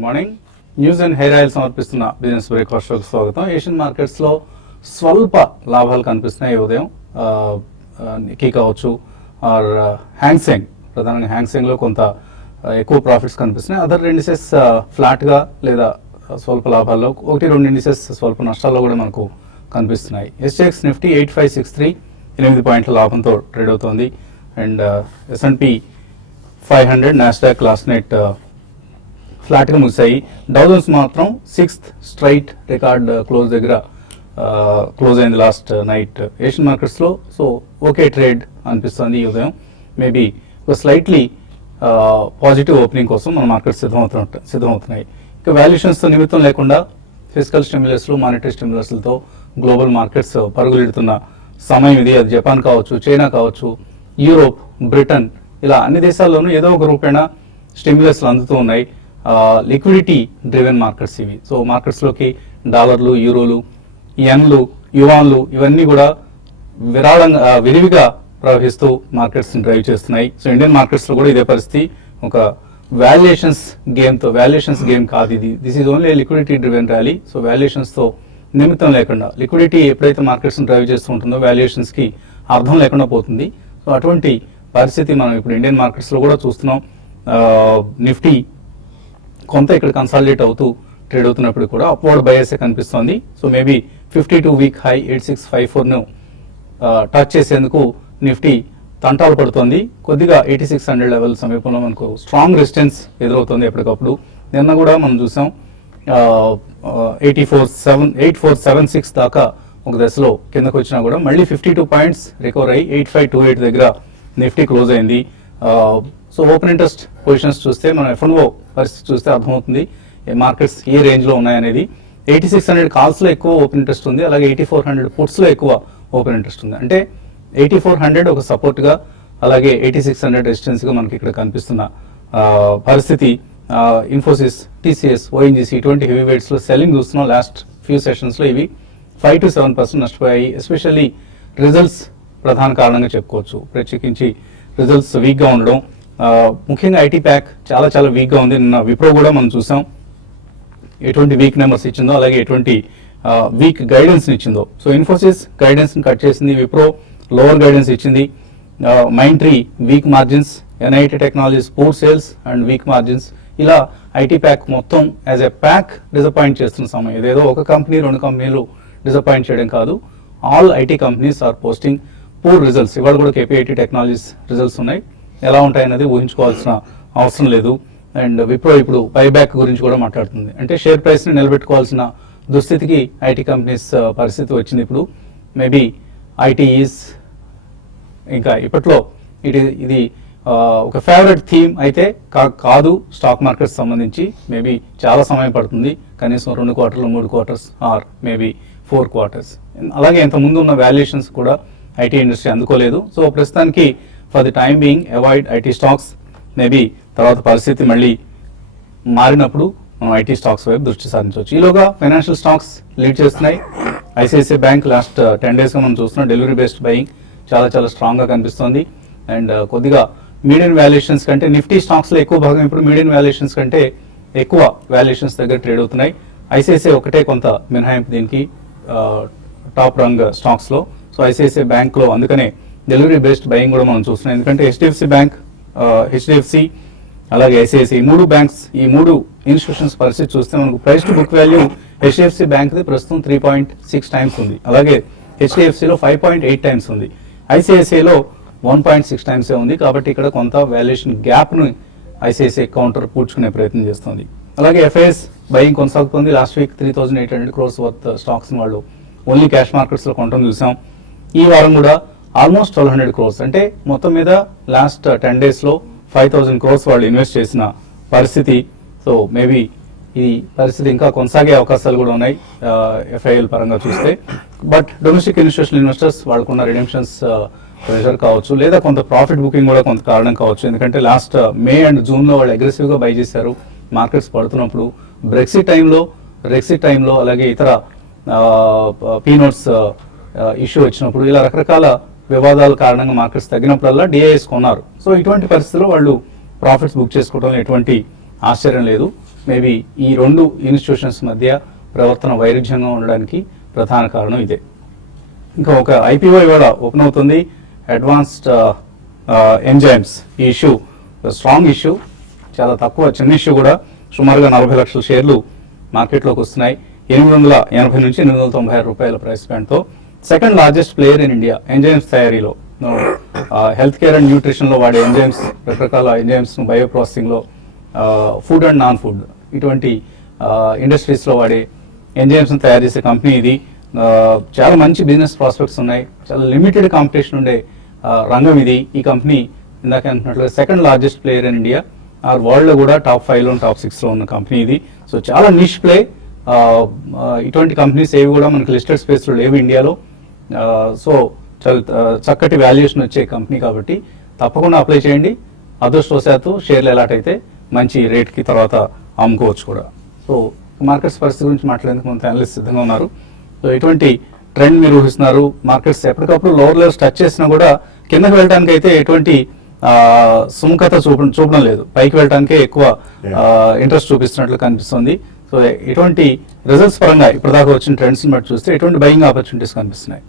Good morning. News and hair oil సమర్పిస్తున్న business breakfast షోకి స్వాగతం. ఏషియన్ మార్కెట్స్లో స్వల్ప లాభాలు కనిపిస్తున్నాయి ఉదయం. నికీ కావచ్చు ఆర్ హ్యాంగ్సెంగ్, ప్రధానంగా హ్యాంగ్సెంగ్లో కొంత ఎక్కువ ప్రాఫిట్స్ కనిపిస్తున్నాయి. అదర్ ఇండిసెస్ ఫ్లాట్గా లేదా స్వల్ప లాభాల్లో, 1-2 ఇండిసెస్ స్వల్ప నష్టాల్లో కూడా మనకు కనిపిస్తున్నాయి. ఎస్జెక్స్ నిఫ్టీ 8563 8 పాయింట్ల లాభంతో ట్రేడ్ అవుతోంది. And S&P 500 Nasdaq last night ఫ్లాట్గా ముగిశాయి. డౌ జోన్స్ మాత్రం 6th స్ట్రైట్ రికార్డ్ క్లోజ్ దగ్గర క్లోజ్ అయింది లాస్ట్ నైట్. ఏషియన్ మార్కెట్స్లో సో ఓకే ట్రేడ్ అనిపిస్తుంది ఈ ఉదయం. మేబీ ఒక స్లైట్లీ పాజిటివ్ ఓపెనింగ్ కోసం మన మార్కెట్స్ సిద్ధమవుతున్నాయి. ఇక వాల్యుయేషన్స్తో నిమిత్తం లేకుండా ఫిజికల్ స్టిమ్యులస్లు, మానిటరీ స్టిమ్యులస్లతో గ్లోబల్ మార్కెట్స్ పరుగులెడుతున్న సమయం ఇది. అది జపాన్ కావచ్చు, చైనా కావచ్చు, యూరోప్, బ్రిటన్, ఇలా అన్ని దేశాల్లోనూ ఏదో ఒక రూపేణ స్టిమ్యులస్లు అందుతూ ఉన్నాయి. లిక్విడిటీ డ్రివెన్ మార్కెట్స్ ఇవి. సో మార్కెట్స్లోకి డాలర్లు, యూరోలు, యెన్లు, యువాన్లు ఇవన్నీ కూడా విరివిగా ప్రవహిస్తూ మార్కెట్స్ని డ్రైవ్ చేస్తున్నాయి. సో ఇండియన్ మార్కెట్స్లో కూడా ఇదే పరిస్థితి. ఒక వాల్యుయేషన్స్ గేమ్ కాదు ఇది. This is only liquidity driven rally. So వాల్యుయేషన్స్తో నిమిత్తం లేకుండా, లిక్విడిటీ ఎప్పుడైతే మార్కెట్స్ని డ్రైవ్ చేస్తూ ఉంటుందో వాల్యుయేషన్స్కి అర్థం లేకుండా పోతుంది. సో అటువంటి పరిస్థితి మనం ఇప్పుడు ఇండియన్ మార్కెట్స్లో కూడా చూస్తున్నాం. నిఫ్టీ కొంత ఇక్కడ కన్సాలిడేట్ అవుతూ ట్రేడ్ అవుతున్నప్పుడు కూడా అప్వర్డ్ బయాసే కనిపిస్తోంది. సో మేబీ 52 వీక్ హై 8654ను టచ్ చేసేందుకు నిఫ్టీ తంటాలు పడుతోంది. కొద్దిగా 8600 లెవెల్ సమీపంలో మనకు స్ట్రాంగ్ రెసిస్టెన్స్ ఎదురవుతుంది ఎప్పటికప్పుడు. నిన్న కూడా మనం చూసాం 8476 దాకా ఒక దశలో కిందకు వచ్చినా కూడా మళ్ళీ 52 పాయింట్స్ రికవర్ అయ్యి 8528 దగ్గర నిఫ్టీ క్లోజ్ అయింది. సో ఓపెన్ ఇంట్రెస్ట్ పొజిషన్స్ చూస్తే మనం F&O పరిస్థితి చూస్తే అర్థమవుతుంది మార్కెట్స్ ఏ రేంజ్లో ఉన్నాయనేది. 8600 కాల్స్లో ఎక్కువ ఓపెన్ ఇంట్రెస్ట్ ఉంది, అలాగే 8400 పుట్స్లో ఎక్కువ ఓపెన్ ఇంట్రెస్ట్ ఉంది. అంటే 8400 ఒక సపోర్ట్గా, అలాగే 8600 రెసిస్టెన్స్గా మనకి ఇక్కడ కనిపిస్తున్న పరిస్థితి. ఇన్ఫోసిస్, TCS, ONGC ఇటువంటి హెవీ వెయిట్స్లో సెల్లింగ్ చూస్తున్నాం. లాస్ట్ ఫ్యూ సెషన్స్లో ఇవి 5 to 7% నష్టపోయాయి. ఎస్పెషల్లీ రిజల్ట్స్ ప్రధాన కారణంగా చెప్పుకోవచ్చు. ప్రత్యేకించి రిజల్ట్స్ వీక్గా ఉండడం, ముఖ్యంగా ఐటీ ప్యాక్ చాలా చాలా వీక్గా ఉంది. నిన్న విప్రో కూడా మనం చూసాం ఎటువంటి వీక్ నెంబర్స్ ఇచ్చిందో, అలాగే ఎటువంటి వీక్ గైడెన్స్ని ఇచ్చిందో. సో ఇన్ఫోసిస్ గైడెన్స్ని కట్ చేసింది, విప్రో లోవర్ గైడెన్స్ ఇచ్చింది. Mindtree week margins, NIT technologies poor sales and weak margins. ఇలా ఐటీ ప్యాక్ మొత్తం యాజ్ ఎ ప్యాక్ డిసప్పాయింట్ చేస్తున్న సమయం. ఇదేదో ఒక కంపెనీ 2 కంపెనీలు డిసప్పాయింట్ చేయడం కాదు. All IT companies are posting poor results. ఇవాళ కూడా KPIT టెక్నాలజీస్ రిజల్ట్స్ ఉన్నాయి. ఎలా ఉంటాయన్నది ఊహించుకోవాల్సిన అవసరం లేదు. అండ్ విప్రో ఇప్పుడు బైబ్యాక్ గురించి కూడా మాట్లాడుతుంది. అంటే షేర్ ప్రైస్ని నిలబెట్టుకోవాల్సిన దుస్థితికి ఐటీ కంపెనీస్ పరిస్థితి వచ్చింది ఇప్పుడు. మేబీ ఐటీఈస్ ఇంకా ఇప్పట్లో ఇది ఒక ఫేవరెట్ థీమ్ అయితే కాదు స్టాక్ మార్కెట్స్ సంబంధించి. మేబీ చాలా సమయం పడుతుంది, కనీసం 2 క్వార్టర్లు, 3 క్వార్టర్స్ ఆర్ మేబీ 4 క్వార్టర్స్. అలాగే ఇంత ముందు ఉన్న వాల్యుయేషన్స్ కూడా ఐటీ ఇండస్ట్రీ అందుకోలేదు. సో ప్రస్తుతానికి for the time being avoid IT stocks. Maybe తర్వాత పరిస్థితి మళ్ళీ మారినప్పుడు మనం ఐటీ స్టాక్స్ వైపు దృష్టి సారించవచ్చు. ఈలోగా ఫైనాన్షియల్ స్టాక్స్ లీడ్ చేస్తున్నాయి. ICICI బ్యాంక్ లాస్ట్ 10 డేస్గా మనం చూస్తున్నాం డెలివరీ బేస్డ్ బయింగ్ చాలా చాలా స్ట్రాంగ్గా కనిపిస్తుంది. అండ్ కొద్దిగా మీడియన్ వాల్యుయేషన్స్ కంటే నిఫ్టీ స్టాక్స్లో ఎక్కువ భాగం ఇప్పుడు మీడియన్ వాల్యుయేషన్స్ కంటే ఎక్కువ వాల్యుయేషన్స్ దగ్గర ట్రేడ్ అవుతున్నాయి. ICICI ఒకటే కొంత మినహాయింపు దీనికి టాప్ రంగ్ స్టాక్స్లో. సో ICICI బ్యాంక్లో అందుకనే డెలివరీ బేస్డ్ బయింగ్ కూడా మనం చూస్తున్నాం. ఎందుకంటే HDFC బ్యాంక్, HDFC అలాగే ICICI ఈ 3 బ్యాంక్స్, ఈ 3 ఇన్స్టిట్యూషన్స్ పరిస్థితి చూస్తే మనకు price to book value HDFC బ్యాంక్ది ప్రస్తుతం 3.6 times ఉంది, అలాగే HDFCలో 5.8 times ఉంది, ICICIలో 1.6 times ఉంది. కాబట్టి ఇక్కడ కొంత వాల్యుయేషన్ గ్యాప్ను ICICI కౌంటర్ పూడ్చుకునే ప్రయత్నం చేస్తుంది. అలాగే FIS బయింగ్ కొనసాగుతుంది. లాస్ట్ వీక్ 3800 crores వర్త్ స్టాక్స్ని వాళ్ళు ఓన్లీ క్యాష్ మార్కెట్స్లో కొనడం చూసాం. ఈ వారం కూడా ఆల్మోస్ట్ 1200 crores, అంటే మొత్తం మీద లాస్ట్ 10 డేస్లో 5000 crores వాళ్ళు ఇన్వెస్ట్ చేసిన పరిస్థితి. సో మేబీ ఈ పరిస్థితి ఇంకా కొనసాగే అవకాశాలు కూడా ఉన్నాయి FIL పరంగా చూస్తే. బట్ డొమెస్టిక్ ఇన్స్టిట్యూషనల్ ఇన్వెస్టర్స్ వాళ్ళకున్న రిడెంప్షన్స్ ప్రెషర్ కావచ్చు, లేదా కొంత ప్రాఫిట్ బుకింగ్ కూడా కొంత కారణం కావచ్చు. ఎందుకంటే లాస్ట్ మే అండ్ జూన్లో వాళ్ళు అగ్రెసివ్గా బై చేశారు మార్కెట్స్ పడుతున్నప్పుడు. రెక్సిట్ టైంలో అలాగే ఇతర పీనోట్స్ ఇష్యూ వచ్చినప్పుడు, ఇలా రకరకాల వివాదాల కారణంగా మార్కెట్స్ తగ్గినప్పుడల్లా DIS కొన్నారు. సో ఇటువంటి పరిస్థితుల్లో వాళ్ళు ప్రాఫిట్స్ బుక్ చేసుకోవడంలో ఎటువంటి ఆశ్చర్యం లేదు. మేబీ ఈ రెండు ఇన్స్టిట్యూషన్స్ మధ్య ప్రవర్తన వైరుధ్యంగా ఉండడానికి ప్రధాన కారణం ఇదే. ఇంకా ఒక ఐపీఓ ఇవాళ ఓపెన్ అవుతుంది, అడ్వాన్స్డ్ ఎంజైమ్స్. ఈ ఇష్యూ స్ట్రాంగ్ ఇష్యూ, చాలా తక్కువ చిన్న ఇష్యూ కూడా. సుమారుగా 40 లక్షల షేర్లు మార్కెట్లోకి వస్తున్నాయి. 880 నుంచి 896 రూపాయల ప్రైస్ పాయింట్తో second largest player in India enzymes తయారీలో. హెల్త్ కేర్ అండ్ న్యూట్రిషన్లో వాడే ఎంజైమ్స్, రకరకాల ఎంజైమ్స్ను బయో ప్రాసెసింగ్లో, ఫుడ్ అండ్ నాన్ ఫుడ్ ఇటువంటి ఇండస్ట్రీస్లో వాడే ఎంజైమ్స్ను తయారు చేసే కంపెనీ ఇది. చాలా మంచి బిజినెస్ ప్రాస్పెక్ట్స్ ఉన్నాయి, చాలా లిమిటెడ్ కాంపిటీషన్ ఉండే రంగం ఇది. ఈ కంపెనీ ఇందాక అంటున్నట్లుగా second largest player in India, వరల్డ్లో కూడా టాప్ 5లో టాప్ 6లో ఉన్న కంపెనీ ఇది. సో చాలా నిష్ ప్లే. ఇటువంటి కంపెనీస్ ఏవి కూడా మనకి లిస్టెడ్ స్పేస్లో లేవు ఇండియాలో. సో చాలా చక్కటి వాల్యుయేషన్ వచ్చే కంపెనీ కాబట్టి తప్పకుండా అప్లై చేయండి. అదృష్టవశాత్తు షేర్లు ఎలాటైతే మంచి రేట్కి తర్వాత అమ్ముకోవచ్చు కూడా. సో మార్కెట్స్ పరిస్థితి గురించి మాట్లాడేందుకు కొంత అనలిస్ట్ సిద్ధంగా ఉన్నారు. సో ఎటువంటి ట్రెండ్ మీరు ఊహిస్తున్నారు? మార్కెట్స్ ఎప్పటికప్పుడు లోవర్ లెవెల్స్ టచ్ చేసినా కూడా కిందకి వెళ్ళడానికి అయితే ఎటువంటి సుముఖత చూపడం లేదు, పైకి వెళ్ళడానికే ఎక్కువ ఇంట్రెస్ట్ చూపిస్తున్నట్లు కనిపిస్తుంది. సో ఎటువంటి రిజల్ట్స్ పరంగా ఇప్పటిదాకా వచ్చిన ట్రెండ్స్ బట్టి చూస్తే ఎటువంటి బయింగ్ ఆపర్చునిటీస్ కనిపిస్తున్నాయి?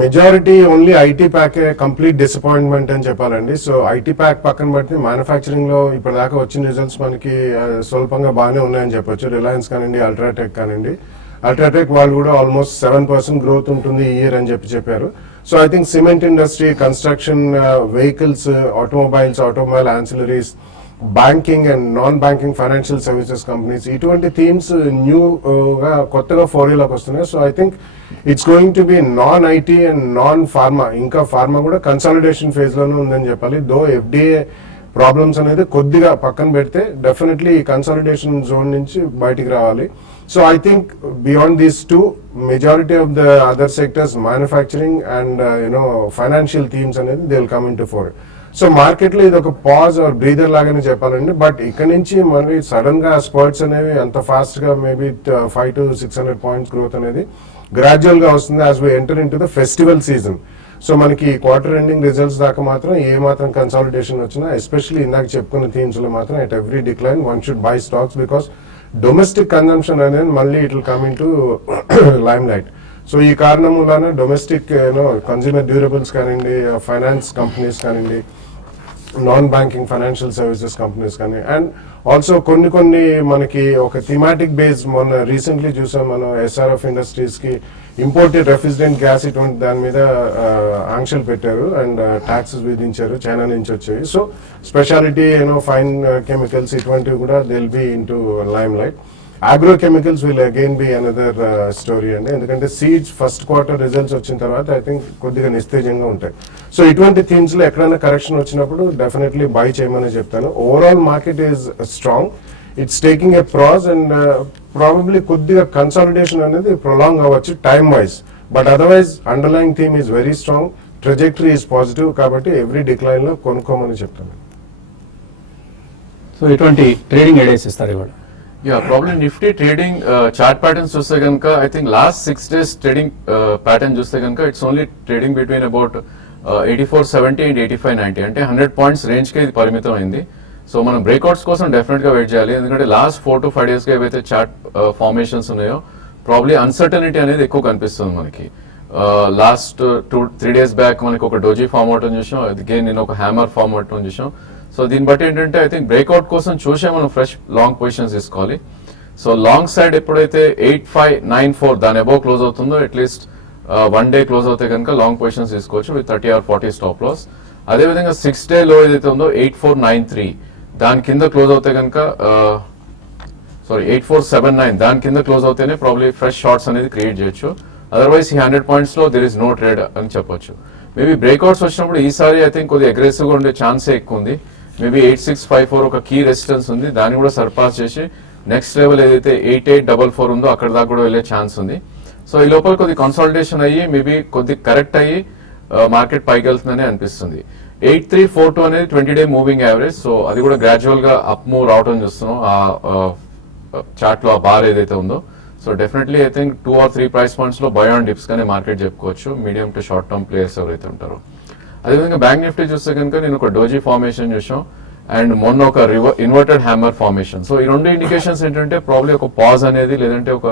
Majority only IT pack complete disappointment అని చెప్పాలండి. సో ఐటీ ప్యాక్ పక్కన బట్టి మ్యానుఫ్యాక్చరింగ్ లో ఇప్పటిదాకా వచ్చిన రిజల్ట్స్ మనకి స్వల్పంగా బాగానే ఉన్నాయని చెప్పొచ్చు. రిలయన్స్ కానివ్వండి, అల్ట్రాటెక్ కానివ్వండి. అల్ట్రాటెక్ వాళ్ళు కూడా ఆల్మోస్ట్ 7% గ్రోత్ ఉంటుంది ఈ ఇయర్ అని చెప్పారు. So I think cement industry, construction, vehicles, automobile ancillaries, banking and non banking financial services companies, ఇటువంటి థీమ్స్ న్యూగా కొత్తగా ఫోరీలోకి వస్తున్నాయి. So I think it's going to be non IT and non pharma. ఇంకా pharma కూడా consolidation phase లోనే ఉందని చెప్పాలి. దో FDA problems అనేది కొద్దిగా పక్కన పెడితే డెఫినెట్లీ ఈ కన్సాలిడేషన్ జోన్ నుంచి బయటికి రావాలి. So I think beyond these two, majority of the other sectors, manufacturing and financial themes అనేది they will come in to fore. So market లో ఇది ఒక పాజ్ ఆర్ బ్రీదర్ లాగానే చెప్పాలండి. బట్ ఇక్కడ నుంచి మళ్ళీ సడన్ గా స్పర్ట్స్ అనేవి అంత ఫాస్ట్ గా మేబీ 500 to 600 పాయింట్స్ గ్రోత్ అనేది గ్రాడ్యువల్ గా వస్తుంది as we enter into the festival season. So మనకి క్వార్టర్ ఎండింగ్ రిజల్ట్స్ దాకా మాత్రం ఏ మాత్రం కన్సాలిడేషన్ వచ్చినా, ఎస్పెషల్లీ ఇందాక చెప్పుకున్న థీమ్స్ లో మాత్రం at every decline one should buy stocks, because domestic consumption అనేది మళ్ళీ it will come in to lime light. So ఈ కారణం వలన డొమెస్టిక్ కన్స్యూమర్ డ్యూరబుల్స్ కానివ్వండి, ఫైనాన్స్ కంపెనీస్ కానివ్వండి, non banking financial services companies కానీ, అండ్ ఆల్సో కొన్ని మనకి ఒక థిమాటిక్ బేస్ మొన్న రీసెంట్లీ చూసాం మనం. ఎస్ఆర్ఎఫ్ ఇండస్ట్రీస్ కి ఇంపోర్టెడ్ రెఫ్రిజిరెంట్ గ్యాస్ ఇటువంటి దాని మీద ఆంక్షలు పెట్టారు అండ్ ట్యాక్సెస్ విధించారు, చైనా నుంచి వచ్చాయి. సో స్పెషాలిటీ ఫైన్ కెమికల్స్ ఇటువంటివి కూడా they will be in to lime light. Agrochemicals will again be another story అండి. ఎందుకంటే సీడ్స్ ఫస్ట్ క్వార్టర్ రిజల్ట్స్ వచ్చిన తర్వాత ఐ థింక్ కొద్దిగా నిస్తేజంగా ఉంటాయి. సో ఇటువంటి థీమ్స్ లో ఎక్కడైనా కరెక్షన్ వచ్చినప్పుడు డెఫినెట్లీ బై చేయమని చెప్తాను. Overall market is strong, it's taking a Praj and probably కొద్దిగా కన్సాలిడేషన్ అనేది ప్రొలాంగ్ అవ్వచ్చు time wise. But otherwise underline theme is very strong, trajectory is positive. కాబట్టి ఎవ్రీ డిక్లైన్ లో కొనుక్కోమని చెప్తాను. సో ఇటువంటి ట్రేడింగ్ ఐడియాస్ ఇస్తారు ఇవాళ? Problem Nifty trading chart patterns చూస్తే కనుక I think last 6 days trading pattern చూస్తే కనుక it's only trading between about 8470 and 8590, అంటే 100 పాయింట్స్ రేంజ్ కి ఇది పరిమితం అయింది. సో మనం బ్రేక్అవుట్స్ కోసం డెఫినెట్ గా వెయిట్ చేయాలి. ఎందుకంటే లాస్ట్ 4 to 5 days గా ఏవైతే చార్ట్ ఫార్మేషన్స్ ఉన్నాయో ప్రాబ్లీ అన్సర్టనిటీ అనేది ఎక్కువ కనిపిస్తుంది మనకి. లాస్ట్ 2-3 days బ్యాక్ మనకి ఒక డోజీ ఫార్మ్ అవటం చూసాం, అగైన్ నేను ఒక హ్యామర్ ఫార్మ్ అవటం చూసాం. సో దీన్ని బట్టి ఏంటంటే ఐ థింక్ బ్రేక్అవుట్ కోసం చూసే మనం ఫ్రెష్ లాంగ్ పొజిషన్స్ తీసుకోవాలి. సో లాంగ్ సైడ్ ఎప్పుడైతే 8594 దాని అబౌవ్ క్లోజ్ అవుతుందో అట్లీస్ట్ 1 day క్లోజ్ అవుతే కనుక లాంగ్ పొజిషన్స్ తీసుకోవచ్చు విత్ 30 or 40 స్టాప్ లాస్. అదేవిధంగా 6 day లో ఏదైతే ఉందో 8493 దాని కింద క్లోజ్ అవుతే కనుక 8479 దాని కింద క్లోజ్ అవుతేనే ప్రాబ్లీ ఫ్రెష్ షార్ట్స్ అనేది క్రియేట్ చేయొచ్చు. అదర్వైజ్ ఈ 100 points లో దెర్ ఇస్ నో ట్రేడ్ అని చెప్పొచ్చు. మేబీ బ్రేక్అవుట్స్ వచ్చినప్పుడు ఈసారి ఐ థింక్ కొద్దిగా అగ్రెసివ్ గా ఉండే ఛాన్సే ఎక్కువ ఉంది. మేబీ 8654 ఒక కీ రెసిస్టెన్స్ ఉంది, దాన్ని కూడా సర్పాస్ చేసి నెక్స్ట్ లెవెల్ ఏదైతే 8844 ఉందో అక్కడ దాకా కూడా వెళ్ళే ఛాన్స్ ఉంది. సో ఈ లోపల కొద్ది కన్సాలిడేషన్ అయ్యి మేబీ కొద్ది కరెక్ట్ అయ్యి మార్కెట్ పైకి వెళ్తుందని అనిపిస్తుంది. 8342 అనేది 20-day మూవింగ్ యావరేజ్. సో అది కూడా గ్రాడ్యువల్ గా అప్ మూవ్ రావడం చూస్తున్నాం ఆ చార్ట్ లో ఆ బార్ ఏదైతే ఉందో. So definitely I think 2 or 3 price points లో బై ఆన్ డిప్స్ గానే మార్కెట్ చెప్పుకోవచ్చు medium to short term players ఎవరైతే ఉంటారో. అదేవిధంగా బ్యాంక్ నిఫ్టీ చూస్తే కనుక నేను ఒక డోజీ ఫార్మేషన్ చూసాం. అండ్ మొన్న ఒక ఇన్వర్టెడ్ హ్యామర్ ఫార్మేషన్. సో ఈ రెండు ఇండికేషన్స్ ఏంటంటే ప్రాబ్లీ ఒక పాజ్ అనేది లేదంటే ఒక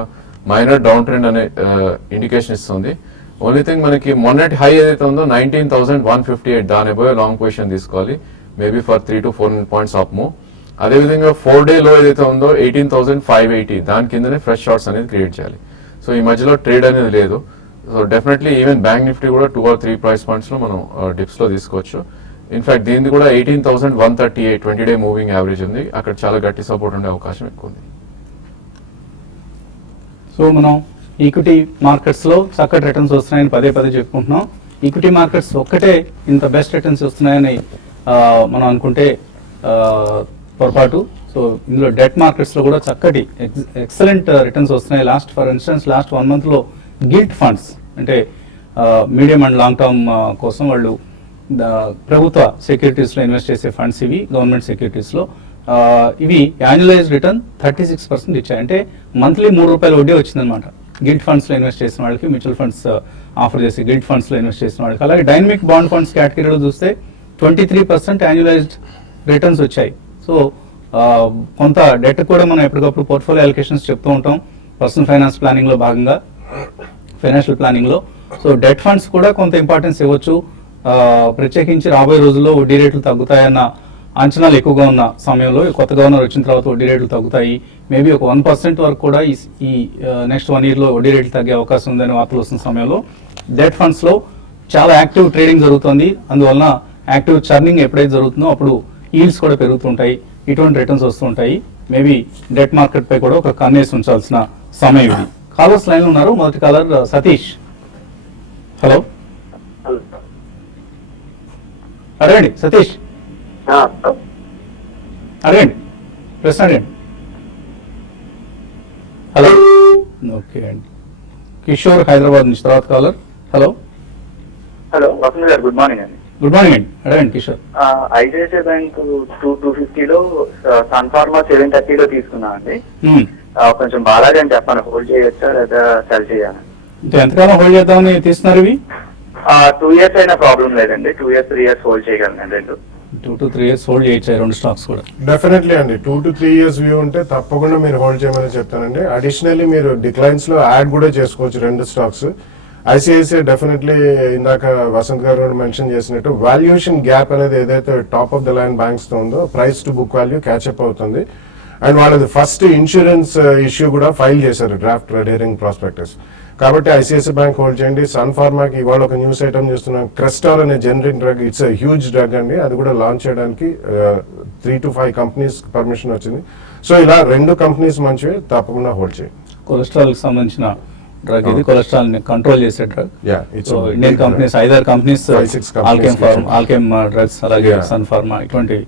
మైనర్ డౌన్ ట్రెండ్ అనే ఇండికేషన్ ఇస్తుంది. ఓన్లీ థింగ్ మనకి మొన్నటి హై ఏదైతే ఉందో 19,158 దాని పోయి లాంగ్ పొజిషన్ తీసుకోవాలి, maybe for 3 to 4 points up move. అదేవిధంగా 4-day లో ఏదైతే ఉందో 18,580 దాని కిందనే ఫ్రెష్ షార్ట్స్ అనేది క్రియేట్ చేయాలి. సో ఈ మధ్యలో ట్రేడ్ అనేది లేదు. So definitely even bank Nifty కూడా 2 or 3 ప్రైస్ పాయింట్స్ లో మనం డిప్స్ లో తీసుకోవచ్చు. ఇన్ఫాక్ట్ దీనికి కూడా 18,138 20-day మూవింగ్ యావరేజ్ ఉంది, అక్కడ చాలా గట్టి సపోర్ట్ ఉండే అవకాశం ఎక్కువ ఉంది. సో మనం ఈక్విటీ మార్కెట్స్ లో చక్కటి రిటర్న్స్ వస్తున్నాయని పదే పదే చెప్పుకుంటున్నాం. ఈక్విటీ మార్కెట్స్ ఒక్కటే ఇంత బెస్ట్ రిటర్న్స్ వస్తున్నాయని మనం అనుకుంటే పొరపాటు. సో ఇందులో డెట్ మార్కెట్స్ లో కూడా చక్కటి ఎక్సలెంట్ రిటర్న్స్ వస్తున్నాయి. ఫర్ ఇన్స్టెన్స్ లాస్ట్ 1 month లో గిల్ట్ ఫండ్స్ అంటే మీడియం అండ్ లాంగ్ టర్మ్ కోసం వాళ్ళు ప్రభుత్వ సెక్యూరిటీస్ లో ఇన్వెస్ట్ చేసే ఫండ్స్ ఇవి, గవర్నమెంట్ సెక్యూరిటీస్ లో ఇవి యాన్యువలైజ్ రిటర్న్ 36% ఇచ్చాయి. అంటే మంత్లీ ₹3 వడ్డీ వచ్చిందనమాట గిల్ట్ ఫండ్స్ లో ఇన్వెస్ట్ చేసిన వాళ్ళకి, మ్యూచువల్ ఫండ్స్ ఆఫర్ చేసి గిల్ట్ ఫండ్స్ లో ఇన్వెస్ట్ చేసిన వాళ్ళకి. అలాగే డైనమిక్ బాండ్ ఫండ్స్ కేటగిరీలో చూస్తే 23% యాన్యువలైజ్డ్ రిటర్న్స్ వచ్చాయి. సో కొంత డెట్ కూడా మనం ఎప్పటికప్పుడు పోర్ట్ఫోలియో అలొకేషన్స్ చెప్తూ ఉంటాం పర్సనల్ ఫైనాన్స్ ప్లానింగ్ లో భాగంగా, ఫైనాన్షియల్ ప్లానింగ్ లో. సో డెట్ ఫండ్స్ కూడా కొంత ఇంపార్టెన్స్ ఇవ్వచ్చు. ప్రత్యేకించి రాబోయే రోజుల్లో వడ్డీ రేట్లు తగ్గుతాయన్న అంచనాలు ఎక్కువగా ఉన్న సమయంలో కొత్త గవర్నర్ వచ్చిన తర్వాత వడ్డీ రేట్లు తగ్గుతాయి, మేబీ ఒక 1% వరకు కూడా ఈ నెక్స్ట్ 1 year లో వడ్డీ రేట్లు తగ్గే అవకాశం ఉందని వార్తలు వస్తున్న సమయంలో డెట్ ఫండ్స్ లో చాలా యాక్టివ్ ట్రేడింగ్ జరుగుతుంది. అందువలన యాక్టివ్ చర్నింగ్ ఎప్పుడైతే జరుగుతుందో అప్పుడు ఈల్డ్స్ కూడా పెరుగుతుంటాయి, ఇటువంటి రిటర్న్స్ వస్తుంటాయి. మేబీ డెట్ మార్కెట్ పై కూడా ఒక కన్నేసి ఉంచాల్సిన సమయం ఇది. కాలర్స్ లైన్ లో ఉన్నారు. మొదటి కాలర్ సతీష్. హలో, అడగండి సతీష్, అడగండి, ప్రశ్న అడగండి. హలో, ఓకే అండి. కిషోర్ హైదరాబాద్ నుంచి తర్వాత కాలర్. హలో హలో వసంత్ గారు, గుడ్ మార్నింగ్ అండి. గుడ్ మార్నింగ్ అండి, అడగండి కిషోర్. ఐసిఐసిఐ బ్యాంక్ 250లో, సన్ ఫార్మా 730లో తీసుకున్నా అండి. కొంచెం బాలాజీ అని చెప్పాను, హోల్డ్ చేయొచ్చా లేదా సెల్ చేయాలి? ఇంకా ఎంతకాలం హోల్డ్ చేద్దామని తీస్తున్నారు ఇవి? 2 years అయినా ప్రాబ్లం లేదండి, 2 years 3 years హోల్డ్ చేయగలను రెండు. 2 to 3 years హోల్డ్ చేయొచ్చు రెండు స్టాక్స్ కూడా. డెఫినెట్లీ అండి, 2 to 3 years వ్యూ ఉంటే తప్పకుండా మీరు హోల్డ్ చేయమని చెప్తానండి. అడిషనల్లీ మీరు డిక్లైన్స్ లో యాడ్ కూడా చేసుకోవచ్చు రెండు స్టాక్స్. ఐసిఐసిఐ డెఫినెట్లీ ఇందాక వసంత్ గారు మెన్షన్ చేసినట్టు వాల్యుయేషన్ గ్యాప్ అనేది ఏదైతే top of the line banks తో ఉందో price to book value catch up అవుతుంది. అండ్ వాళ్ళది ఫస్ట్ ఇన్సూరెన్స్ ఇష్యూ కూడా ఫైల్ చేశారు, డ్రాఫ్ట్ రెడ్ హెరింగ్ ప్రాస్పెక్టస్. కాబట్టి ఐసిఐసిఐ బ్యాంక్ హోల్డ్ చేయండి. సన్ ఫార్మాకి ఇవాళ ఒక న్యూస్ ఐటమ్ చేస్తున్నాం, క్రెస్టాల్ అనే generic drug, it's a huge drug అండి. అది కూడా లాంచ్ చేయడానికి 3 to 5 companies పర్మిషన్ వచ్చింది. సో ఇలా 2 companies మంచివి, తప్పకుండా హోల్డ్ చేయండి. కొలెస్ట్రాల్ కి సంబంధించిన డ్రగ్ ఇది, కొలెస్ట్రాల్ ని కంట్రోల్ చేసే drug. So Indian companies 5-6 companies, Alkem drugs, అలాగే సన్ ఫార్మా, ఇటువంటి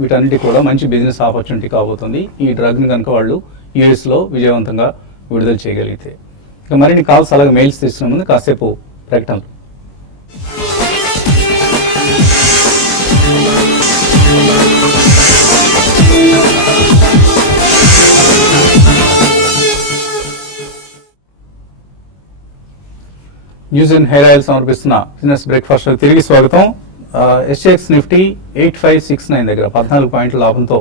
వీటన్నిటి కూడా మంచి బిజినెస్ ఆపర్చునిటీ కాబోతుంది ఈ డ్రగ్ ని కనుక వాళ్ళు యుఎస్ లో విజయవంతంగా విడుదల చేయగలిగితే. ఇక మరిన్ని కాల్స్ అలాగే మెయిల్స్ తీసుకునే ముందు కాసేపు ప్రకటనలు. న్యూస్ అండ్ హెయిర్ ఆయిల్ సమర్పిస్తున్న బిజినెస్ బ్రేక్ఫాస్ట్ తిరిగి స్వాగతం. ఎస్ఎక్స్ నిఫ్టీ 8569 దగ్గర 14 పాయింట్ల లాభంతో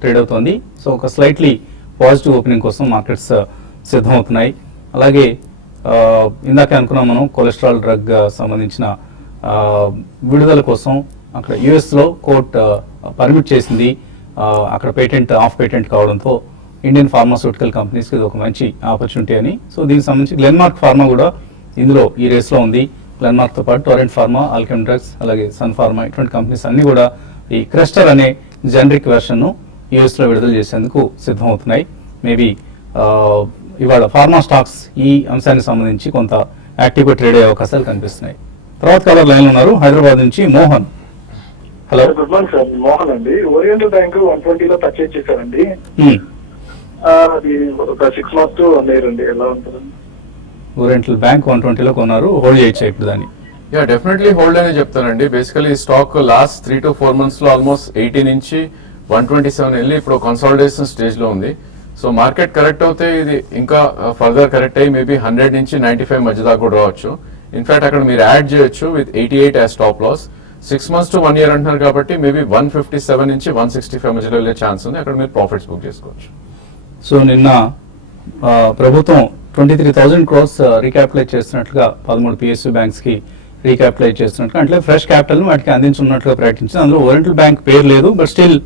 ట్రేడ్ అవుతోంది. సో ఒక స్లైట్లీ పాజిటివ్ ఓపెనింగ్ కోసం మార్కెట్స్ సిద్ధమవుతున్నాయి. అలాగే ఇందాకే అనుకున్నాం మనం కొలెస్ట్రాల్ డ్రగ్ సంబంధించిన విడుదల కోసం అక్కడ యుఎస్లో కోర్ట్ పర్మిట్ చేసింది. అక్కడ పేటెంట్ ఆఫ్ పేటెంట్ కావడంతో ఇండియన్ ఫార్మాస్యూటికల్ కంపెనీస్కి ఇది ఒక మంచి ఆపర్చునిటీ అని. సో దీనికి సంబంధించి గ్లెన్మార్క్ ఫార్మా కూడా ఇందులో ఈ రేస్లో ఉంది. గ్లెన్మార్క్తో పాటు టొరెంట్ ఫార్మా, ఆల్కెమ్ డ్రగ్స్, అలాగే సన్ ఫార్మా, ఇటువంటి కంపెనీస్ అన్ని కూడా ఈ క్రెస్టర్ అనే జనరిక్ వెర్షన్ను యుఎస్లో విడుదల చేసేందుకు సిద్ధమవుతున్నాయి. మేబీ ఇవాళ ఫార్మా స్టాక్స్ ఈ అంశానికి సంబంధించి కొంత యాక్టివ్గా ట్రేడ్ అయ్యే అవకాశాలు కనిపిస్తున్నాయి. తర్వాత కాలర్ లైన్ ఉన్నారు హైదరాబాద్ నుంచి Mohan. Hello, good morning sir, Mohan అండి. ఓరియంటల్ బ్యాంక్ 120లో పర్చేజ్ చేశారండి. అది ఒక 6 months to 1 year అండి, ఎలా ఉంటుంది? ఓరియంటల్ బ్యాంక్ 120లో కొన్నారు, హోల్డ్ చేయొచ్చు ఇప్పుడు దాన్ని? యా, డెఫినెట్లీ హోల్డ్ అనే చెప్తానండి. Basically stock last 3 to 4 months లో ఆల్మోస్ట్ 80 నుంచి 127 వెళ్ళి ఇప్పుడు కన్సాలిడేషన్ స్టేజ్ లో ఉంది. సో మార్కెట్ కరెక్ట్ అవుతే ఇది ఇంకా ఫర్దర్ కరెక్ట్ అయ్యి మేబీ 100 నుంచి 95 మధ్య దాకా కూడా రావచ్చు. ఇన్ఫాక్ట్ అక్కడ మీరు యాడ్ చేయొచ్చు with 88 as stop loss. 6 months to 1 year అంటున్నారు కాబట్టి మేబీ 157 నుంచి 165 మధ్యలో వెళ్ళే ఛాన్స్ ఉంది. అక్కడ మీరు ప్రాఫిట్స్ బుక్ చేసుకోవచ్చు. సో నిన్న ప్రభుత్వం 23,000 crores రీక్యాపిటలైజ్ చేస్తున్నట్లుగా 13 PSU బ్యాంక్స్ కి రీక్యాపిటలైజ్ చేస్తున్నట్లుగా అంటే ఫ్రెష్ క్యాపిటల్ వాటికి అందించున్నట్లుగా ప్రకటించింది. అందులో ఓరియంటల్ బ్యాంక్ పేరు లేదు, but still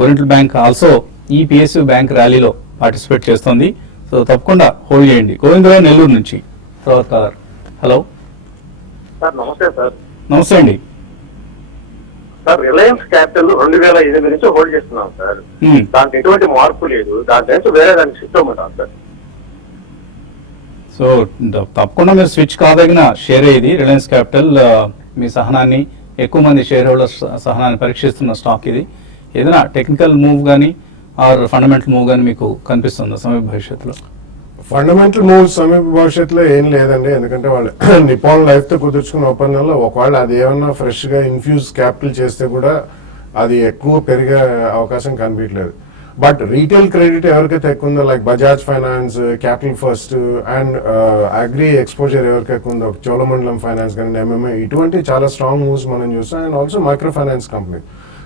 oriental bank also ఈ PSU బ్యాంక్ ర్యాలీలో పార్టిసిపేట్ చేస్తోంది. సో తప్పకుండా హోల్డ్ చేయండి. గోవిందరావు నెల్లూరు నుంచి తర్వాత కాలర్. హలో సార్ నమస్తే సార్. నమస్తే అండి. సార్ రిలయన్స్ క్యాపిటల్ 2008 నుంచి హోల్డ్ చేస్తున్నాం సార్. దాంట్లో ఎటువంటి మార్పు లేదు. దాని నుంచి వేరే దానికి షిఫ్ట్ అవ్వమంటాం సార్. సో తప్పకుండా మీరు స్విచ్ కాదగిన షేర్ ఇది రిలయన్స్ క్యాపిటల్. మీ సహనాన్ని, ఎక్కువ మంది షేర్ హోల్డర్స్ సహనాన్ని పరీక్షిస్తున్న స్టాక్ ఇది. ఏదైనా టెక్నికల్ మూవ్ కానీ ఆర్ ఫండమెంటల్ మూవ్ కానీ మీకు కనిపిస్తుందా సమీప భవిష్యత్తులో? ఫండమెంటల్ మూవ్స్ సమీప భవిష్యత్తులో ఏం లేదండి, ఎందుకంటే వాళ్ళు నిపాన్ లైఫ్ తో కుదుర్చుకున్న ఒప్పందంలో ఒకవేళ అది ఏమన్నా ఫ్రెష్ గా ఇన్ఫ్యూజ్ క్యాపిటల్ చేస్తే కూడా అది ఎక్కువ పెరిగే అవకాశం కనిపించలేదు. బట్ రీటైల్ క్రెడిట్ ఎవరికైతే ఎక్కువ ఉందో like Bajaj finance, capital first and agri exposure ఎవరికి ఎక్కువ ఉందో చోళమండలం ఫైనాన్స్ కానీ ఎంఎంఐ, ఇటువంటి చాలా స్ట్రాంగ్ మూవ్స్ మనం చూసాం. And also micro finance company.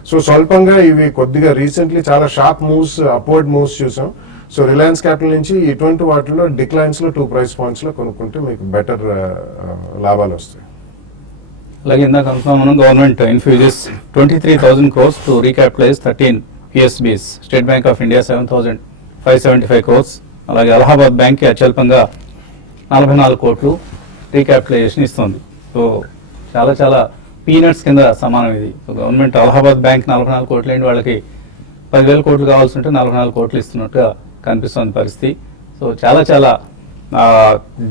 So స్వల్పంగా ఇవి కొద్దిగా రీసెంట్లీ చాలా షార్ప్ మూవ్స్, అప్వర్డ్ మూవ్స్ చూసాం. సో రిలయన్స్ క్యాపిటల్ నుంచి ఇటువంటి వాటిలో డిక్లైన్స్ లో 2 price points లో కొనుక్కుంటే మీకు బెటర్ లాభాలు వస్తాయి. అలాగే ఇందాక అనుకున్నాం మనం government infuses 23,000 crores to recapitalize 13 PSBs. State bank of India 7,575 crores. అలాగే అలహాబాద్ బ్యాంక్ కి అత్యల్పంగా 44 కోట్లు రీక్యాపిటలైజేషన్ ఇస్తుంది. సో చాలా చాలా పీనట్స్ కింద సమానం ఇది. గవర్నమెంట్ అలహాబాద్ బ్యాంక్ 44 కోట్లు ఏంటి, వాళ్ళకి 10,000 కోట్లు కావాల్సి ఉంటే 44 కోట్లు ఇస్తున్నట్టుగా కనిపిస్తుంది పరిస్థితి. సో చాలా చాలా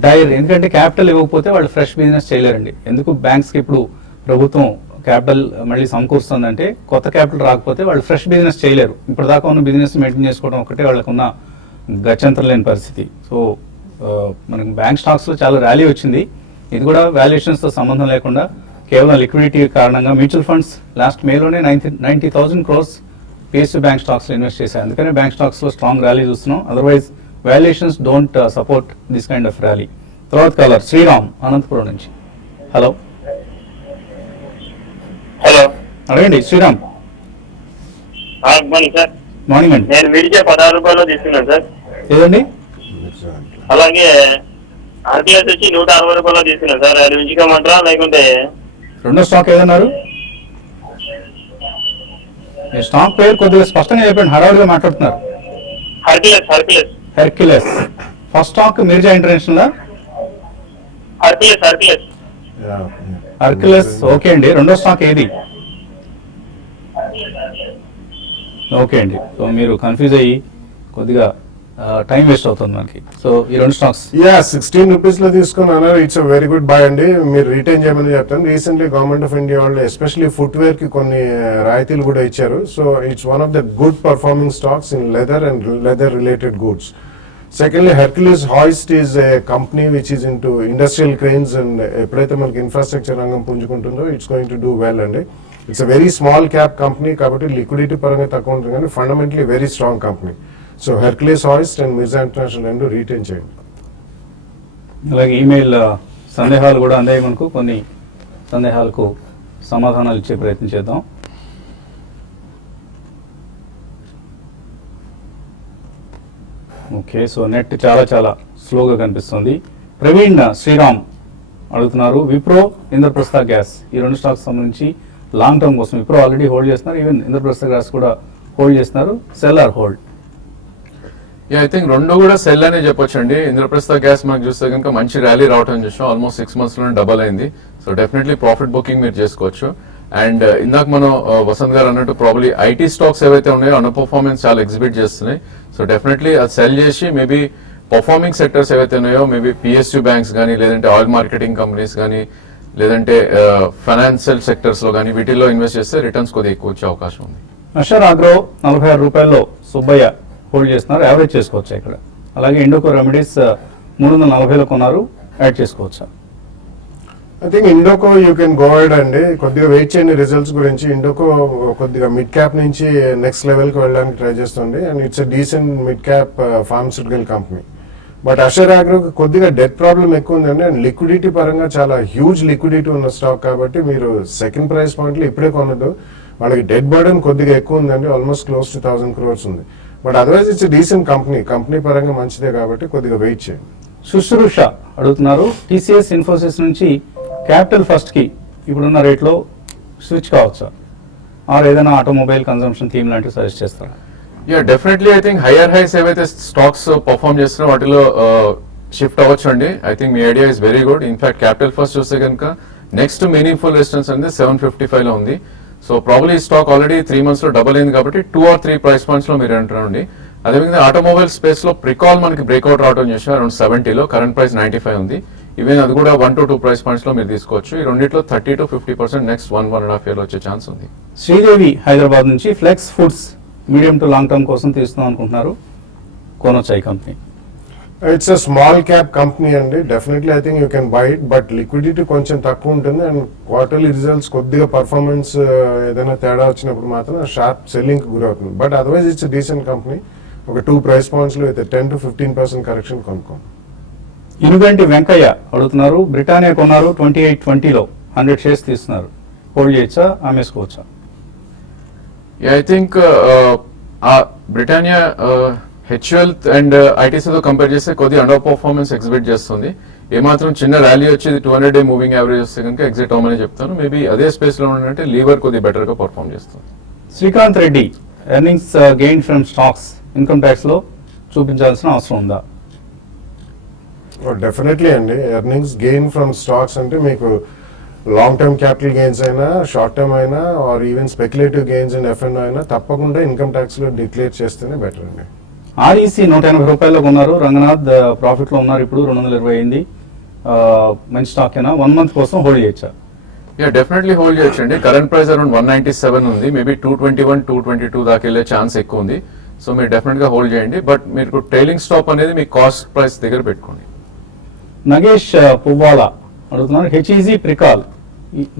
డైర్, ఎందుకంటే క్యాపిటల్ ఇవ్వకపోతే వాళ్ళు ఫ్రెష్ బిజినెస్ చేయలేరండి. ఎందుకు బ్యాంక్స్కి ఇప్పుడు ప్రభుత్వం క్యాపిటల్ మళ్ళీ సమకూరుస్తుందంటే కొత్త క్యాపిటల్ రాకపోతే వాళ్ళు ఫ్రెష్ బిజినెస్ చేయలేరు. ఇప్పుడు దాకా ఉన్న బిజినెస్ మెయింటైన్ చేసుకోవడం ఒకటే వాళ్ళకు ఉన్న గత్యంతరం లేని పరిస్థితి. సో మనకి బ్యాంక్ స్టాక్స్లో చాలా ర్యాలీ వచ్చింది. ఇది కూడా వాల్యుయేషన్స్తో సంబంధం లేకుండా కేవలం లిక్విడిటీ కారణంగా మ్యూచువల్ ఫండ్స్ లాస్ట్ మేలోనే 90,000 crores PSU బ్యాంక్ స్టాక్స్లో ఇన్వెస్ట్ చేశారు. అందుకనే బ్యాంక్ స్టాక్స్లో స్ట్రాంగ్ ర్యాలీ చూస్తున్నాం. Otherwise valuations don't support this kind of rally. తర్వాత కాలర్ శ్రీరామ్ అనంతపురం నుంచి. హలో హలో అడగండి Sriram. Good morning sir. Morning అండి. నేను విడిచే 16 రూపాయలు తీసుకున్నాను సార్. ఏదండి? అలాగే ఆర్టీఎస్ వచ్చి 160 రూపాయలు తీసుకున్నాను సార్. అది ఉంచుకోమంటారా లేకుంటే? రెండో స్టాక్ ఏదన్నారు? మీ స్టాక్ పేరు కొద్దిగా స్పష్టంగా చెప్పండి, హడావుడిగా మాట్లాడుతున్నారు. Hercules. Hercules. First stock Mirza international. Hercules. Hercules okay అండి. రెండో స్టాక్ ఏది? ఓకే అండి. సో మీరు కన్ఫ్యూజ్ అయ్యి కొద్దిగా టైం వేస్ట్ అవుతుంది మనకి. సో ఈ రెండు స్టాక్స్ 16 rupees లో తీసుకున్నాను. ఇట్స్ వెరీ గుడ్ బై అండి. మీరు రిటైన్ చేయమని చెప్తాను. రీసెంట్లీ గవర్నమెంట్ ఆఫ్ ఇండియా వాళ్ళు ఎస్పెషల్లీ ఫుట్వేర్ కి కొన్ని రాయితీలు కూడా ఇచ్చారు. So it's one of the good performing stocks in leather and leather related goods. Secondly Hercules hoist is a company which is in to industrial cranes and ఎప్పుడైతే మనకి infrastructure రంగం పుంజుకుంటుందో it's going to do well అండి. It's a very small cap company కాబట్టి liquidity పరంగా తక్కువ ఉంటుంది కానీ fundamentally very strong company. So Hercules hoist and Mirza international రెండు రీటైన్ చేయండి. అలాగే ఈమెయిల్ సందేహాలు కూడా అందాయి మనకు. కొన్ని సందేహాలకు సమాధానాలు ఇచ్చే ప్రయత్నం చేద్దాం. ఓకే, సో నెట్ చాలా చాలా స్లోగా కనిపిస్తుంది. ప్రవీణ్ శ్రీరామ్ అడుగుతున్నారు విప్రో, ఇంద్రప్రస్థ గ్యాస్ ఈ రెండు స్టాక్స్ సంబంధించి లాంగ్ టర్మ్ కోసం విప్రో ఆల్రెడీ హోల్డ్ చేస్తున్నారు, ఈవెన్ ఇంద్రప్రస్థ గ్యాస్ కూడా హోల్డ్ చేస్తున్నారు. Sell or hold? I think రెండు కూడా సెల్ అనే చెప్పొచ్చు అండి. ఇంద్రప్రస్థ గ్యాస్ మనకు చూస్తే కనుక మంచి ర్యాలీ రావడం చూసాం. ఆల్మోస్ట్ 6 months లోనే డబల్ అయింది. సో డెఫినెట్లీ ప్రాఫిట్ బుకింగ్ మీరు చేసుకోవచ్చు. అండ్ ఇందాక మనం వసంత్ గారు అన్నట్టు ప్రాబ్లీ ఐటీ స్టాక్స్ ఏవైతే ఉన్నాయో అండర్ పర్ఫార్మెన్స్ చాలా ఎగ్జిబిట్ చేస్తున్నాయి. సో డెఫినెట్లీ అది సెల్ చేసి మేబీ పర్ఫార్మింగ్ సెక్టర్స్ ఏవైతే ఉన్నాయో మేబీ PSU బ్యాంక్స్ కానీ లేదంటే ఆయిల్ మార్కెటింగ్ కంపెనీస్ కానీ లేదంటే ఫైనాన్షియల్ సెక్టర్స్ లో కానీ వీటిల్లో ఇన్వెస్ట్ చేస్తే రిటర్న్స్ కొద్దిగా ఎక్కువ వచ్చే అవకాశం ఉంది. అషర్ ఆగ్రో 46 రూపాయల్లో సుబ్బయ్య హోల్డ్ చేస్తున్నారు, యావరేజ్ చేసుకోవచ్చా ఇక్కడ? అలాగే ఇండోకో రెమెడీస్ 340లో కొన్నారు, యాడ్ చేసుకోవచ్చా? I think Indoco you can go ahead అండి. కొద్దిగా వెయిట్ చేయండి రిజల్ట్స్ గురించి. ఇండోకో కొద్దిగా మిడ్ క్యాప్ నుంచి నెక్స్ట్ లెవెల్కి వెళ్ళడానికి ట్రై చేస్తుంది and it's decent mid cap pharmaceutical company. But Ashar agro కొద్దిగా డెట్ ప్రాబ్లం ఎక్కువ ఉందండి అండ్ లిక్విడిటీ పరంగా చాలా హ్యూజ్ లిక్విడిటీ ఉన్న స్టాక్ కాబట్టి మీరు సెకండ్ ప్రైస్ పాయింట్లో ఇప్పుడే కొనదు. వాళ్ళకి డెట్ బర్డెన్ కొద్దిగా ఎక్కువ ఉందండి, ఆల్మోస్ట్ క్లోజ్ టు 1000 crores ఉంది. But otherwise it's decent company పరంగా మంచిదే కాబట్టి కొద్దిగా వెయిట్ చేయండి. శుశ్రూష అడుగుతున్నారు, టీసీఎస్ ఇన్ఫోసిస్ నుంచి క్యాపిటల్ ఫస్ట్ కి ఇప్పుడున్న రేట్లో స్విచ్ కావచ్చా, ఆర్ ఏదైనా ఆటోమొబైల్ కన్సంప్షన్ థీమ్ లాంటివి సజెస్ట్ చేస్తారా? Yeah definitely I think higher highs ఏవైతే స్టాక్స్ పర్ఫామ్ చేస్తున్నారో వాటిలో షిఫ్ట్ అవ్వచ్చు అండి. ఐ థింక్ మీ idea is very good. In fact capital first చూస్తే కనుక నెక్స్ట్ మీనింగ్ఫుల్ రెసిస్టెన్స్ అనేది 755 లో ఉంది. సో ప్రాబ్లీ ఈ స్టాక్ ఆల్రెడీ 3 months లో డబుల్ అయింది కాబట్టి 2 or 3 ప్రైస్ పాయింట్స్ లో మీరు ఎంటర్ అండి. అదేవిధంగా ఆటోమొబైల్ స్పేస్ లో ప్రికాల్ మనకి బ్రేక్అవుట్ రావడం చేసి అరౌండ్ 70లో, కరెంట్ ప్రైస్ 95 ఉంది. ఈవెన్ అది కూడా 1 to 2 ప్రైస్ పాయింట్స్ లో మీరు తీసుకోవచ్చు. ఈ రెండిట్లో 30 to 50% నెక్స్ట్ 1.5 year వచ్చే ఛాన్స్ ఉంది. శ్రీదేవి హైదరాబాద్ నుంచి flex foods medium to long term కోసం తీస్తున్నాం అనుకుంటున్నారు, కొనొచ్చా ఈ company? It's a small cap company అండి, definitely I think you can buy it. But liquidity కొంచెం తక్కువ ఉంటుంది అండ్ క్వార్టర్లీ రిజల్ట్స్ కొద్దిగా పర్ఫార్మెన్స్ ఏదైనా తేడా వచ్చినప్పుడు మాత్రం షార్ప్ సెల్లింగ్ గురవుతుంది. But otherwise it's decent company. ఒక 2 ప్రైస్ పాయింట్స్ లో అయితే 10 to 15% కరెక్షన్ కొనుక్కోండి. ఇనుగంటి వెంకయ్య అడుగుతున్నారు, బ్రిటానియా కొన్నారు 2820లో 100 shares తీస్తున్నారు, హోల్డ్ చేయొచ్చా అమ్మేసుకోవచ్చా? I think Britannia HUL and ఐటీసీతో కంపేర్ చేస్తే కొద్దిగా అండర్ పర్ఫార్మెన్స్ ఎగ్జిబిట్ చేస్తుంది. ఏమాత్రం చిన్న ర్యాలీ వచ్చేది 200-day మూవింగ్ యావరేజ్ వస్తే కనుక ఎగ్జిట్ అవ్వమని చెప్తాను. మేబీ అదే స్పేస్ లో ఉండంటే లీవర్ కొద్దిగా బెటర్ గా పర్ఫార్మ్ చేస్తుంది. Srikanth Reddy, earnings gain from stocks income tax లో చూపించాల్సిన అవసరం ఉందా? డెఫినెట్లీ అండి, ఎర్నింగ్స్ గెయిన్ ఫ్రమ్ స్టాక్స్ అంటే మీకు లాంగ్ టర్మ్ క్యాపిటల్ గెయిన్స్ అయినా, షార్ట్ టర్మ్ అయినా, or even speculative gains in FnO అయినా తప్పకుండా ఇన్కమ్ ట్యాక్స్ లో డిక్లేర్ చేస్తేనే బెటర్ అండి. ఆర్ఈసీ 180 రూపాయల్లో కొన్నారు, రంగనాథ్ ప్రాఫిట్ లో ఉన్నారు, ఇప్పుడు 220 అయింది, మంచి స్టాక్ అయినా 1 month కోసం హోల్డ్ చేయొచ్చా? యా డెఫినెట్లీ హోల్డ్ చేయొచ్చు అండి. కరెంట్ ప్రైస్ అరౌండ్ 197 ఉంది, మేబీ 221, 222 దాకా వెళ్ళే ఛాన్స్ ఎక్కువ ఉంది. సో మీరు డెఫినెట్ గా హోల్డ్ చేయండి. బట్ మీరు ట్రైలింగ్ స్టాప్ అనేది మీ కాస్ట్ ప్రైస్ దగ్గర పెట్టుకోండి. నగేష్ పువ్వాల అడుగుతున్నారు, హెచ్ఈజీ, ప్రికాల్,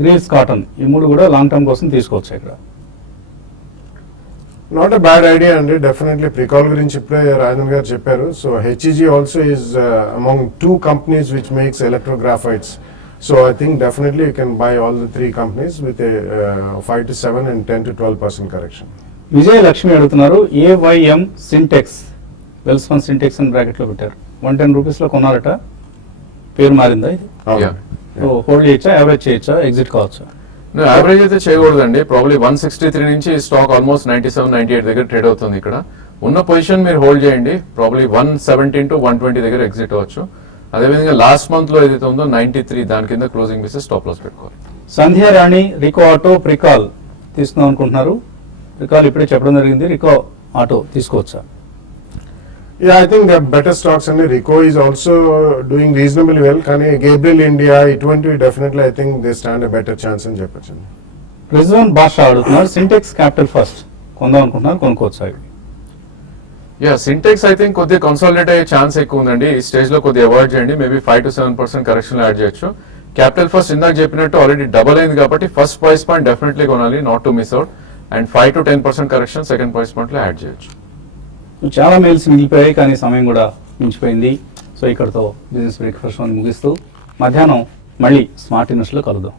గ్రీవ్స్ కాటన్ ఈ 3 కూడా లాంగ్ టర్మ్ కోసం తీసుకోవచ్చు ఇక్కడ? నాట్ అ బ్యాడ్ ఐడియా అండి, డెఫినెట్లీ ప్రికాల్ గురించి ఇప్పుడే రాజేంద్ర గారు చెప్పారు. So HEG also is among 2 companies which makes electrographites. So I think definitely you can buy all the 3 companies with a 5 to 7 and 10 to 12% correction. Vijaya Lakshmi అడుగుతున్నారు, ఏవైఎం సింటెక్స్, వెల్స్పన్ సింటెక్స్ అని బ్రాకెట్ లో పెట్టారు, 110 rupees లో కొన్నారట, పేరు మారిందా ఇది? Yeah. సో హోల్డ్ చేయొచ్చా, యావరేజ్ చేయొచ్చా, ఎగ్జిట్ కావచ్చా? యావరేజ్ అయితే చేయకూడదండి. ప్రాబ్లీ 163 నుంచి స్టాక్ ఆల్మోస్ట్ 97-98 దగ్గర ట్రేడ్ అవుతుంది. ఇక్కడ ఉన్న పొజిషన్ మీరు హోల్డ్ చేయండి. ప్రాబ్లీ 117 to 120 దగ్గర ఎగ్జిట్ అవ్వచ్చు. అదేవిధంగా లాస్ట్ మంత్ లో ఏదైతే ఉందో 93 దాని కింద క్లోజింగ్ బేసిస్ స్టాప్ లాస్ పెట్టుకోవాలి. సంధ్యారాణి, రికో ఆటో, ప్రికాల్ తీసుకుందాం అనుకుంటున్నారు, ప్రికాల్ ఇప్పుడే చెప్పడం జరిగింది, రికో ఆటో తీసుకోవచ్చా? Yeah, I think the better stocks and Rico is also doing reasonably well. కానీ Gabriel India ఇటువంటివి definitely I think they stand a better chance అని చెప్పొచ్చు. రిజ్వాన్ బాషా అడుగుతున్నారు, సింటెక్స్ క్యాపిటల్ ఫస్ట్ కొందాం అనుకుంటున్నారు, కొనుక్కోవచ్చా ఇవి? యా సింటెక్స్ ఐ థింక్ కొద్దిగా కన్సాలిడేట్ అయ్యే ఛాన్స్ ఎక్కువ ఉందండి. ఈ స్టేజ్ లో కొద్దిగా అవాయిడ్ చేయండి. మేబీ 5 to 7% కరెక్షన్ యాడ్ చేయొచ్చు. క్యాపిటల్ ఫస్ట్ ఇందాక చెప్పినట్టు ఆల్రెడీ డబల్ అయింది కాబట్టి ఫస్ట్ ప్రైస్ పాయింట్ డెఫినెట్లీ కొనాలి, not to miss out. And 5 to 10% correction second price point లో యాడ్ చేయొచ్చు. చాలా మెయిల్స్ మిగిలిపోయాయి కానీ సమయం కూడా మించిపోయింది. సో ఇక్కడతో బిజినెస్ బ్రేక్ఫాస్ట్ ముగిస్తూ మధ్యాహ్నం మళ్ళీ స్మార్ట్ ఇన్వెస్ట్లో కలుద్దాం.